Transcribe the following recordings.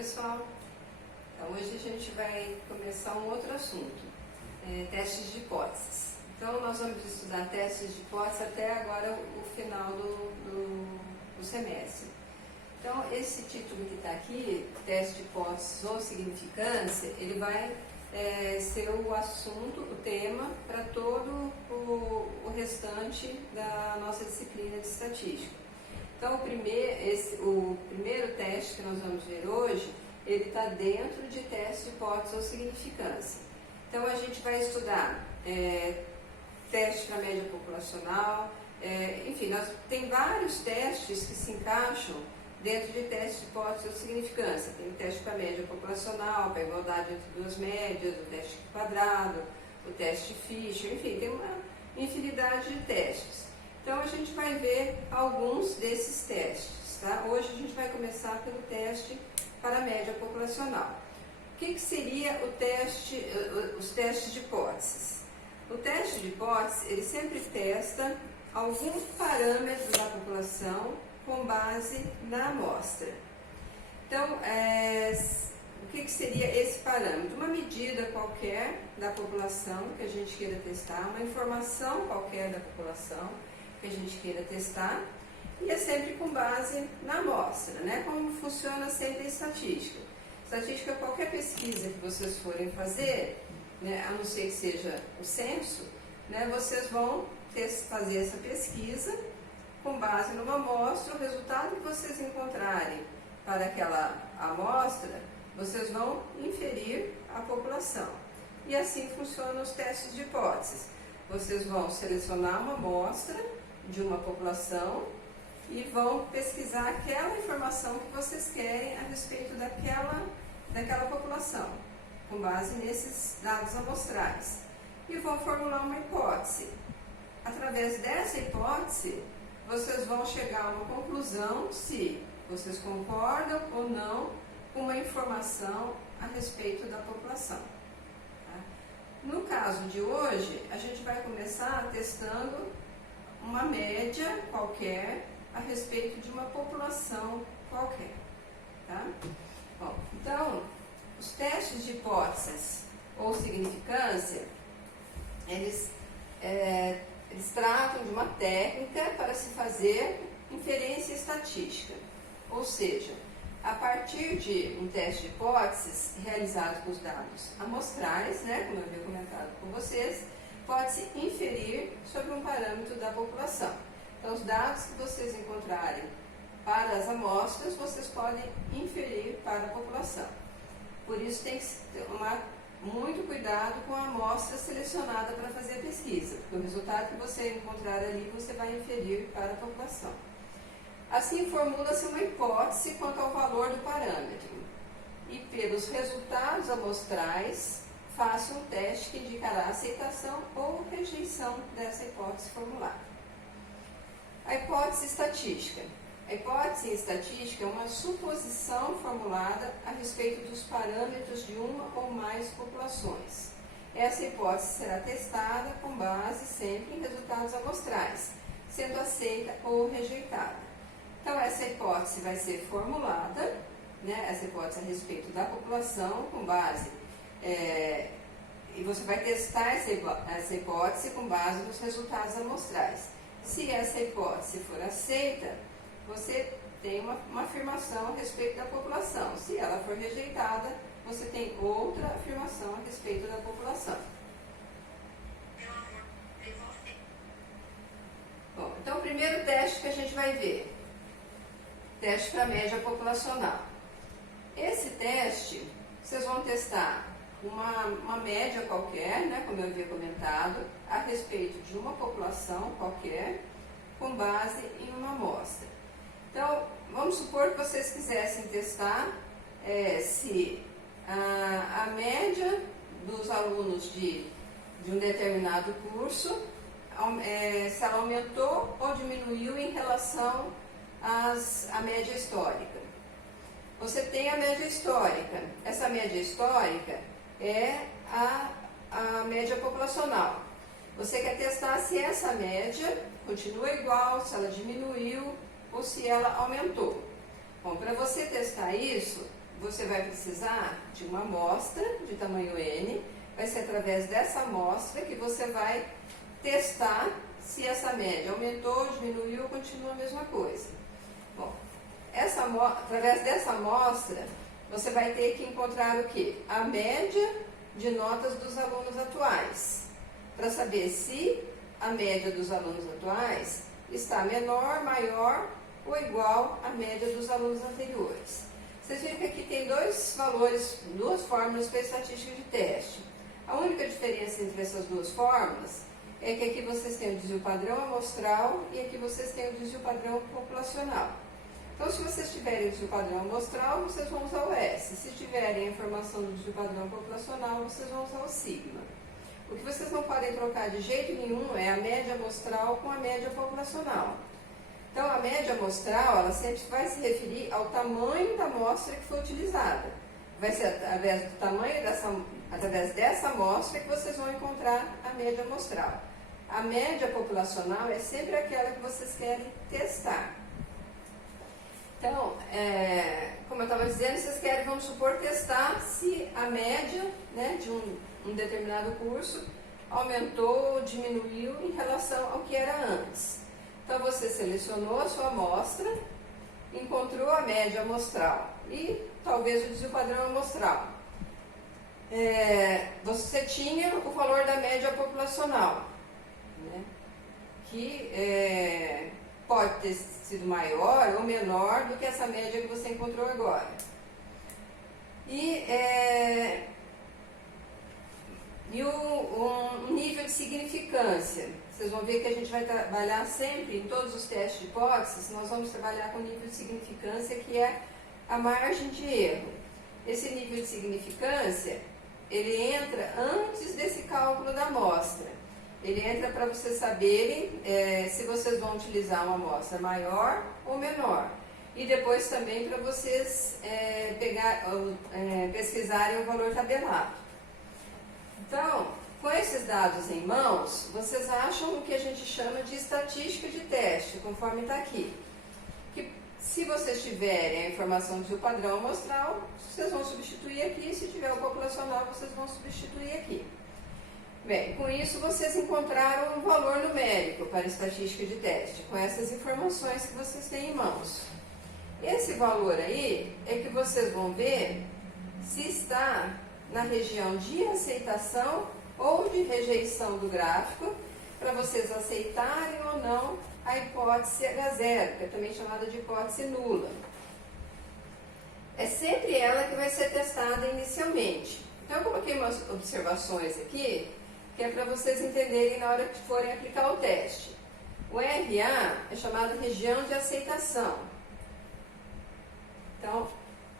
pessoal, então hoje a gente vai começar um outro assunto, testes de hipóteses. Então nós vamos estudar testes de hipóteses até agora o final do semestre. Então esse título que está aqui, teste de hipóteses ou significância, ele vai ser o assunto, o tema para todo o restante da nossa disciplina de estatística. Então, o primeiro teste que nós vamos ver hoje, ele está dentro de teste de hipótese ou significância. Então, a gente vai estudar teste para média populacional, enfim, tem vários testes que se encaixam dentro de teste de hipótese ou significância. Tem o teste para média populacional, para a igualdade entre duas médias, o teste quadrado, o teste Fisher, enfim, tem uma infinidade de testes. Então, a gente vai ver alguns desses testes, tá? Hoje a gente vai começar pelo teste para a média populacional. O que seria os testes de hipóteses? O teste de hipótese, ele sempre testa algum parâmetro da população com base na amostra. Então, o que seria esse parâmetro? Uma medida qualquer da população que a gente queira testar, uma informação qualquer da população que a gente queira testar, e é sempre com base na amostra, né? Como funciona sempre a estatística. Estatística, qualquer pesquisa que vocês forem fazer, né, a não ser que seja o censo, né, vocês vão fazer essa pesquisa com base numa amostra. O resultado que vocês encontrarem para aquela amostra, vocês vão inferir a população. E assim funcionam os testes de hipóteses. Vocês vão selecionar uma amostra de uma população e vão pesquisar aquela informação que vocês querem a respeito daquela população, com base nesses dados amostrais. E vão formular uma hipótese. Através dessa hipótese, vocês vão chegar a uma conclusão se vocês concordam ou não com uma informação a respeito da população. Tá? No caso de hoje, a gente vai começar testando uma média qualquer a respeito de uma população qualquer. Tá? Bom, então, os testes de hipóteses ou significância, eles tratam de uma técnica para se fazer inferência estatística. Ou seja, a partir de um teste de hipóteses realizado com os dados amostrais, né, como eu havia comentado com vocês, pode-se inferir sobre um parâmetro da população. Então, os dados que vocês encontrarem para as amostras, vocês podem inferir para a população. Por isso, tem que tomar muito cuidado com a amostra selecionada para fazer a pesquisa, porque o resultado que você encontrar ali, você vai inferir para a população. Assim, formula-se uma hipótese quanto ao valor do parâmetro. E pelos resultados amostrais, faça um teste que indicará a aceitação ou rejeição dessa hipótese formulada. A hipótese estatística. A hipótese em estatística é uma suposição formulada a respeito dos parâmetros de uma ou mais populações. Essa hipótese será testada com base sempre em resultados amostrais, sendo aceita ou rejeitada. Então, essa hipótese vai ser formulada, né, essa hipótese a respeito da população, com base e você vai testar essa hipótese com base nos resultados amostrais. Se essa hipótese for aceita, você tem uma afirmação a respeito da população. Se ela for rejeitada, você tem outra afirmação a respeito da população. Bom, então o primeiro teste que a gente vai ver, teste para média populacional. Esse teste, vocês vão testar uma média qualquer, né, como eu havia comentado, a respeito de uma população qualquer, com base em uma amostra. Então, vamos supor que vocês quisessem testar se a média dos alunos de um determinado curso, se ela aumentou ou diminuiu em relação à média histórica. Você tem a média histórica. Essa média histórica é a média populacional. Você quer testar se essa média continua igual, se ela diminuiu ou se ela aumentou. Bom, para você testar isso, você vai precisar de uma amostra de tamanho N. Vai ser através dessa amostra que você vai testar se essa média aumentou, diminuiu ou continua a mesma coisa. Bom, através dessa amostra, você vai ter que encontrar o quê? A média de notas dos alunos atuais, para saber se a média dos alunos atuais está menor, maior ou igual à média dos alunos anteriores. Vocês viram que aqui tem duas fórmulas para estatística de teste. A única diferença entre essas duas fórmulas é que aqui vocês têm o desvio padrão amostral e aqui vocês têm o desvio padrão populacional. Então, se vocês tiverem o desvio padrão amostral, vocês vão usar o S. Se tiverem a informação do desvio padrão populacional, vocês vão usar o sigma. O que vocês não podem trocar de jeito nenhum é a média amostral com a média populacional. Então, a média amostral, ela sempre vai se referir ao tamanho da amostra que foi utilizada. Vai ser através dessa amostra que vocês vão encontrar a média amostral. A média populacional é sempre aquela que vocês querem testar. Então, como eu estava dizendo, vocês querem, vamos supor, testar se a média, né, de um determinado curso aumentou ou diminuiu em relação ao que era antes. Então, você selecionou a sua amostra, encontrou a média amostral e talvez o desvio padrão amostral. Você tinha o valor da média populacional, né, que pode ter sido maior ou menor do que essa média que você encontrou agora. E um nível de significância. Vocês vão ver que a gente vai trabalhar sempre, em todos os testes de hipóteses, nós vamos trabalhar com o nível de significância, que é a margem de erro. Esse nível de significância, ele entra antes desse cálculo da amostra. Ele entra para vocês saberem se vocês vão utilizar uma amostra maior ou menor. E depois também para vocês pesquisarem o valor tabelado. Então, com esses dados em mãos, vocês acham o que a gente chama de estatística de teste, conforme está aqui. Que se vocês tiverem a informação do padrão amostral, vocês vão substituir aqui. Se tiver o populacional, vocês vão substituir aqui. Bem, com isso vocês encontraram um valor numérico para a estatística de teste, com essas informações que vocês têm em mãos. Esse valor aí é que vocês vão ver se está na região de aceitação ou de rejeição do gráfico, para vocês aceitarem ou não a hipótese H0, que é também chamada de hipótese nula. É sempre ela que vai ser testada inicialmente. Então, eu coloquei umas observações aqui, que é para vocês entenderem na hora que forem aplicar o teste. O RA é chamado região de aceitação. Então,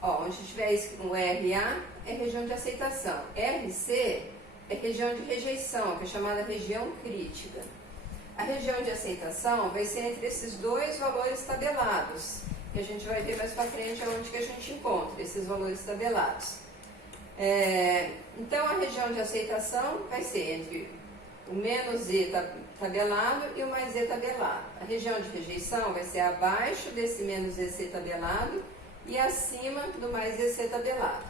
onde tiver um RA é região de aceitação. RC é região de rejeição, que é chamada região crítica. A região de aceitação vai ser entre esses dois valores tabelados, que a gente vai ver mais para frente onde que a gente encontra esses valores tabelados. Então, a região de aceitação vai ser entre o menos Z tabelado e o mais Z tabelado. A região de rejeição vai ser abaixo desse menos ZC tabelado e acima do mais ZC tabelado.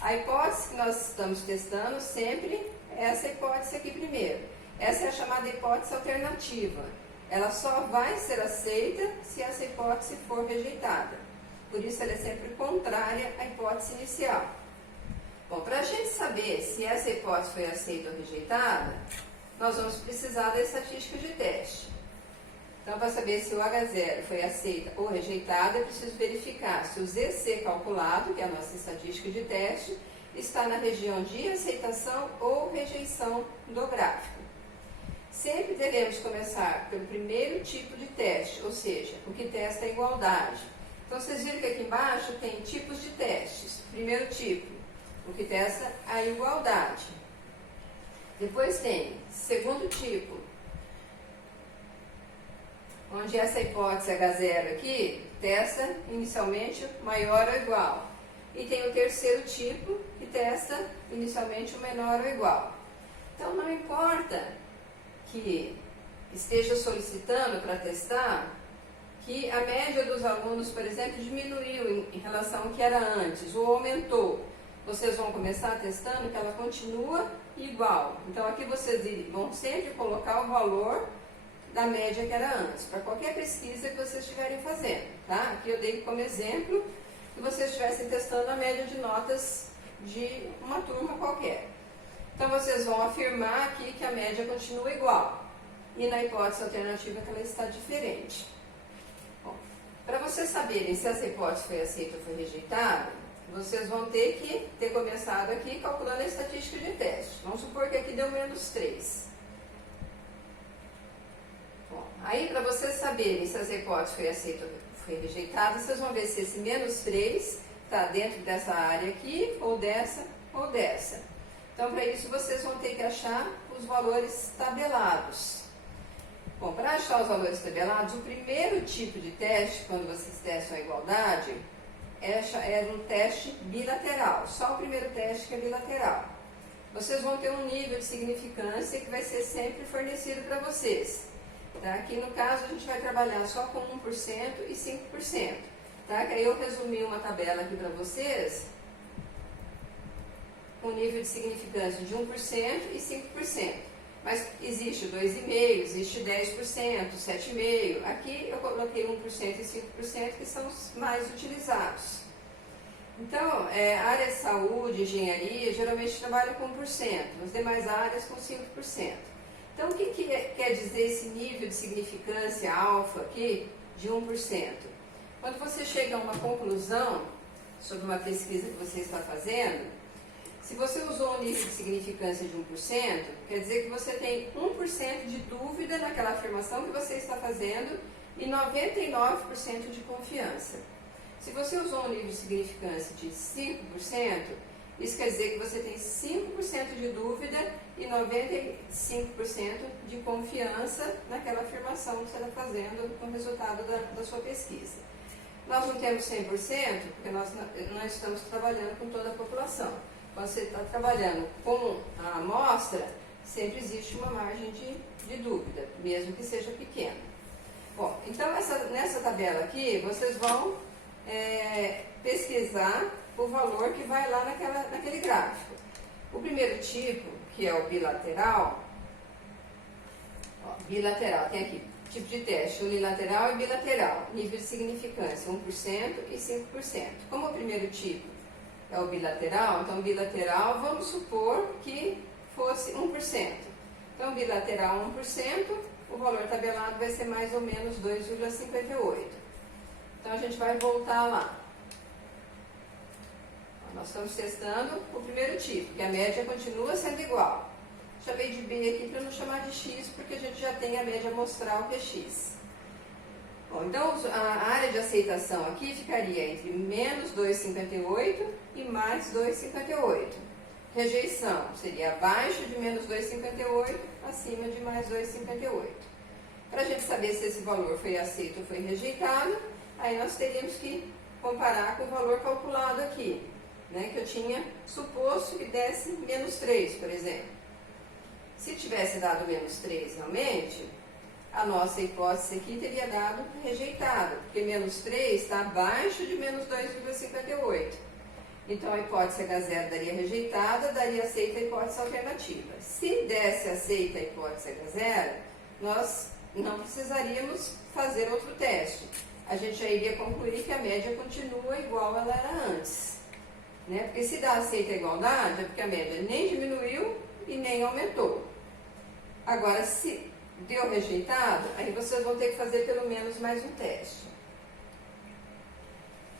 A hipótese que nós estamos testando sempre é essa hipótese aqui primeiro. Essa é a chamada hipótese alternativa. Ela só vai ser aceita se essa hipótese for rejeitada. Por isso, ela é sempre contrária à hipótese inicial. Bom, para a gente saber se essa hipótese foi aceita ou rejeitada, nós vamos precisar da estatística de teste. Então, para saber se o H0 foi aceita ou rejeitada, é preciso verificar se o ZC calculado, que é a nossa estatística de teste, está na região de aceitação ou rejeição do gráfico. Sempre devemos começar pelo primeiro tipo de teste, ou seja, o que testa a igualdade. Então, vocês viram que aqui embaixo tem tipos de testes. Primeiro tipo, o que testa a igualdade. Depois tem segundo tipo, onde essa hipótese H0 aqui testa inicialmente maior ou igual. E tem o terceiro tipo, que testa inicialmente o menor ou igual. Então, não importa que esteja solicitando para testar que a média dos alunos, por exemplo, diminuiu em relação ao que era antes, ou aumentou. Vocês vão começar testando que ela continua igual. Então aqui vocês vão sempre colocar o valor da média que era antes, para qualquer pesquisa que vocês estiverem fazendo, tá? Aqui eu dei como exemplo que vocês estivessem testando a média de notas de uma turma qualquer. Então vocês vão afirmar aqui que a média continua igual, e na hipótese alternativa que ela está diferente. Para vocês saberem se essa hipótese foi aceita ou foi rejeitada, vocês vão ter que ter começado aqui calculando a estatística de teste. Vamos supor que aqui deu -3. Bom, aí para vocês saberem se essa hipótese foi aceita ou foi rejeitada, vocês vão ver se esse -3 está dentro dessa área aqui, ou dessa, ou dessa. Então para isso vocês vão ter que achar os valores tabelados. Bom, para achar os valores tabelados, o primeiro tipo de teste, quando vocês testam a igualdade, é um teste bilateral. Só o primeiro teste que é bilateral. Vocês vão ter um nível de significância que vai ser sempre fornecido para vocês. Tá? Aqui no caso a gente vai trabalhar só com 1% e 5%. Tá? Que aí eu resumi uma tabela aqui para vocês, com nível de significância de 1% e 5%. Mas existe 2,5%, existe 10%, 7,5%. Aqui eu coloquei 1% e 5%, que são os mais utilizados. Então, área de saúde, engenharia, geralmente trabalham com 1%, as demais áreas com 5%. Então, o que quer dizer esse nível de significância alfa aqui de 1%? Quando você chega a uma conclusão sobre uma pesquisa que você está fazendo, se você usou um nível de significância de 1%, quer dizer que você tem 1% de dúvida naquela afirmação que você está fazendo e 99% de confiança. Se você usou um nível de significância de 5%, isso quer dizer que você tem 5% de dúvida e 95% de confiança naquela afirmação que você está fazendo com o resultado da sua pesquisa. Nós não temos 100% porque nós não estamos trabalhando com toda a população. Quando você está trabalhando com a amostra, sempre existe uma margem de dúvida, mesmo que seja pequena. Bom, então nessa tabela aqui, vocês vão pesquisar o valor que vai lá naquele gráfico. O primeiro tipo, que é o bilateral, bilateral, tem aqui, tipo de teste, unilateral e bilateral, nível de significância, 1% e 5%. Como o primeiro tipo é o bilateral, então bilateral, vamos supor que fosse 1%. Então bilateral 1%, o valor tabelado vai ser mais ou menos 2,58. Então a gente vai voltar lá. Nós estamos testando o primeiro tipo, que a média continua sendo igual. Chamei de B aqui para não chamar de X, porque a gente já tem a média amostral que é X. Bom, então a área de aceitação aqui ficaria entre menos 2,58 e mais 2,58. Rejeição seria abaixo de menos 2,58, acima de mais 2,58. Para a gente saber se esse valor foi aceito ou foi rejeitado, aí nós teríamos que comparar com o valor calculado aqui, né, que eu tinha suposto que desse menos 3, por exemplo. Se tivesse dado menos 3 realmente, a nossa hipótese aqui teria dado rejeitado, porque menos 3 está abaixo de menos 2,58. Então a hipótese H0 daria rejeitada, daria aceita a hipótese alternativa. Se desse aceita a hipótese H0, nós não precisaríamos fazer outro teste. A gente já iria concluir que a média continua igual ela era antes. Né? Porque se dá aceita a igualdade, é porque a média nem diminuiu e nem aumentou. Agora, se deu rejeitado, aí vocês vão ter que fazer pelo menos mais um teste.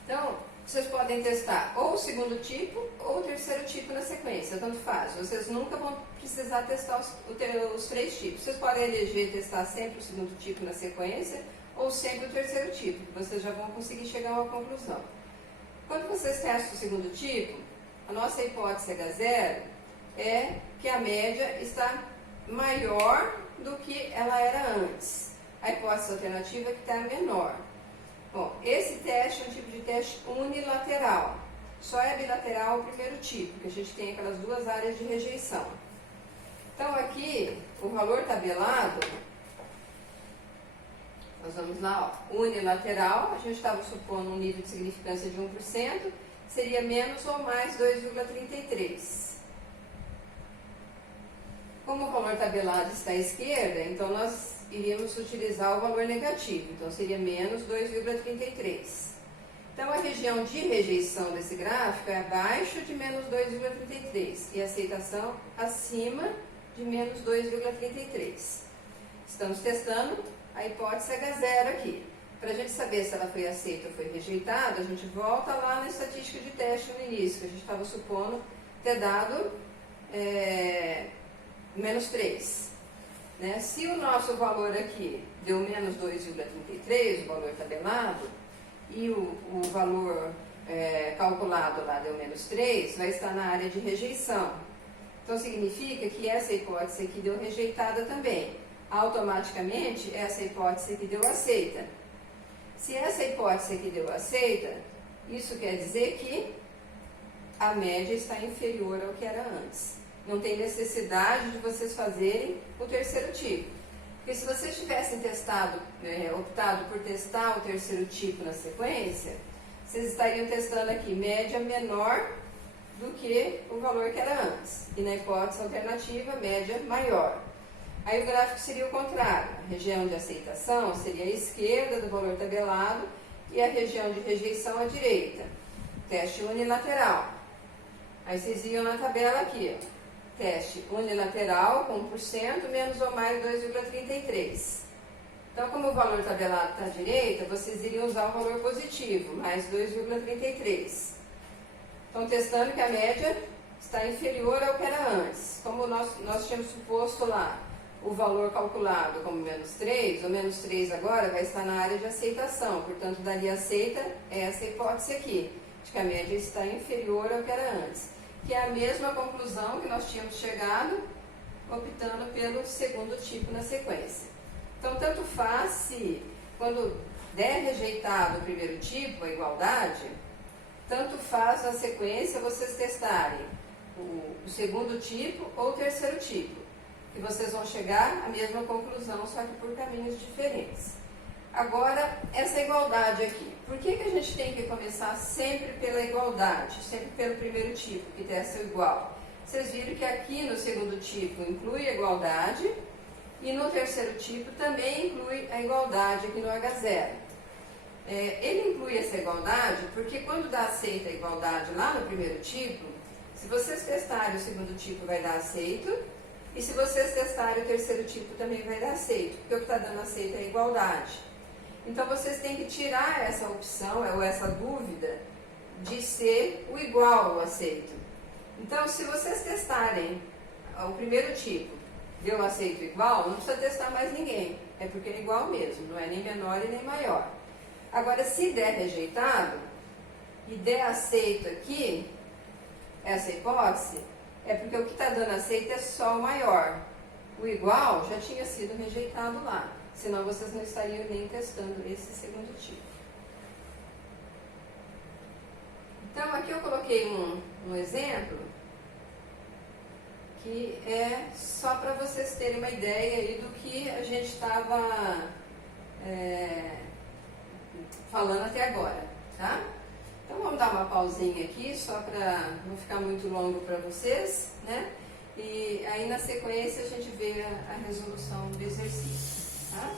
Então, vocês podem testar ou o segundo tipo ou o terceiro tipo na sequência, tanto faz. Vocês nunca vão precisar testar os 3 tipos. Vocês podem eleger testar sempre o segundo tipo na sequência ou sempre o terceiro tipo, que vocês já vão conseguir chegar a uma conclusão. Quando vocês testam o segundo tipo, a nossa hipótese H0 é que a média está maior do que ela era antes. A hipótese alternativa é que está menor. Bom, esse teste é um tipo de teste unilateral. Só é bilateral o primeiro tipo, que a gente tem aquelas duas áreas de rejeição. Então aqui, o valor tabelado Nós vamos lá, ó, unilateral, a gente estava supondo um nível de significância de 1%, seria menos ou mais 2,33. Como o valor tabelado está à esquerda, então nós iríamos utilizar o valor negativo, então seria menos 2,33. Então a região de rejeição desse gráfico é abaixo de menos 2,33 e a aceitação acima de menos 2,33. Estamos testando a hipótese H0 aqui. Para a gente saber se ela foi aceita ou foi rejeitada, a gente volta lá na estatística de teste no início, que a gente estava supondo ter dado menos 3. Né? Se o nosso valor aqui deu menos 2,33, o valor tabelado, e o valor calculado lá deu menos 3, vai estar na área de rejeição. Então significa que essa hipótese aqui deu rejeitada também. Automaticamente, essa hipótese aqui deu aceita. Se essa hipótese aqui deu aceita, isso quer dizer que a média está inferior ao que era antes. Não tem necessidade de vocês fazerem o terceiro tipo. Porque se vocês tivessem optado por testar o terceiro tipo na sequência, vocês estariam testando aqui média menor do que o valor que era antes. E na hipótese alternativa, média maior. Aí o gráfico seria o contrário. A região de aceitação seria a esquerda do valor tabelado e a região de rejeição à direita. Teste unilateral. Aí vocês iam na tabela aqui, ó. Teste unilateral com 1% menos ou mais 2,33. Então, como o valor tabelado está à direita, vocês iriam usar o valor positivo, mais 2,33. Estão testando que a média está inferior ao que era antes. Como nós tínhamos suposto lá o valor calculado como menos 3, o menos 3 agora vai estar na área de aceitação, portanto, daria aceita essa hipótese aqui, de que a média está inferior ao que era antes. Que é a mesma conclusão que nós tínhamos chegado optando pelo segundo tipo na sequência. Então, tanto faz se, quando der rejeitado o primeiro tipo, a igualdade, tanto faz na sequência vocês testarem o segundo tipo ou o terceiro tipo, que vocês vão chegar à mesma conclusão, só que por caminhos diferentes. Agora, essa igualdade aqui. Por que a gente tem que começar sempre pela igualdade, sempre pelo primeiro tipo, que testa o igual? Vocês viram que aqui no segundo tipo inclui a igualdade e no terceiro tipo também inclui a igualdade aqui no H0. Ele inclui essa igualdade porque quando dá aceita a igualdade lá no primeiro tipo, se vocês testarem o segundo tipo vai dar aceito e se vocês testarem o terceiro tipo também vai dar aceito, porque o que está dando aceito é a igualdade. Então, vocês têm que tirar essa opção, ou essa dúvida, de ser o igual ao aceito. Então, se vocês testarem o primeiro tipo, deu aceito igual, não precisa testar mais ninguém. É porque é igual mesmo, não é nem menor e nem maior. Agora, se der rejeitado, e der aceito aqui, essa hipótese, é porque o que está dando aceito é só o maior. O igual já tinha sido rejeitado lá. Senão vocês não estariam nem testando esse segundo tipo. Então, aqui eu coloquei um exemplo que é só para vocês terem uma ideia aí do que a gente estava falando até agora, tá? Então, vamos dar uma pausinha aqui, só para não ficar muito longo para vocês, né? E aí, na sequência, a gente vê a resolução do exercício. Tá?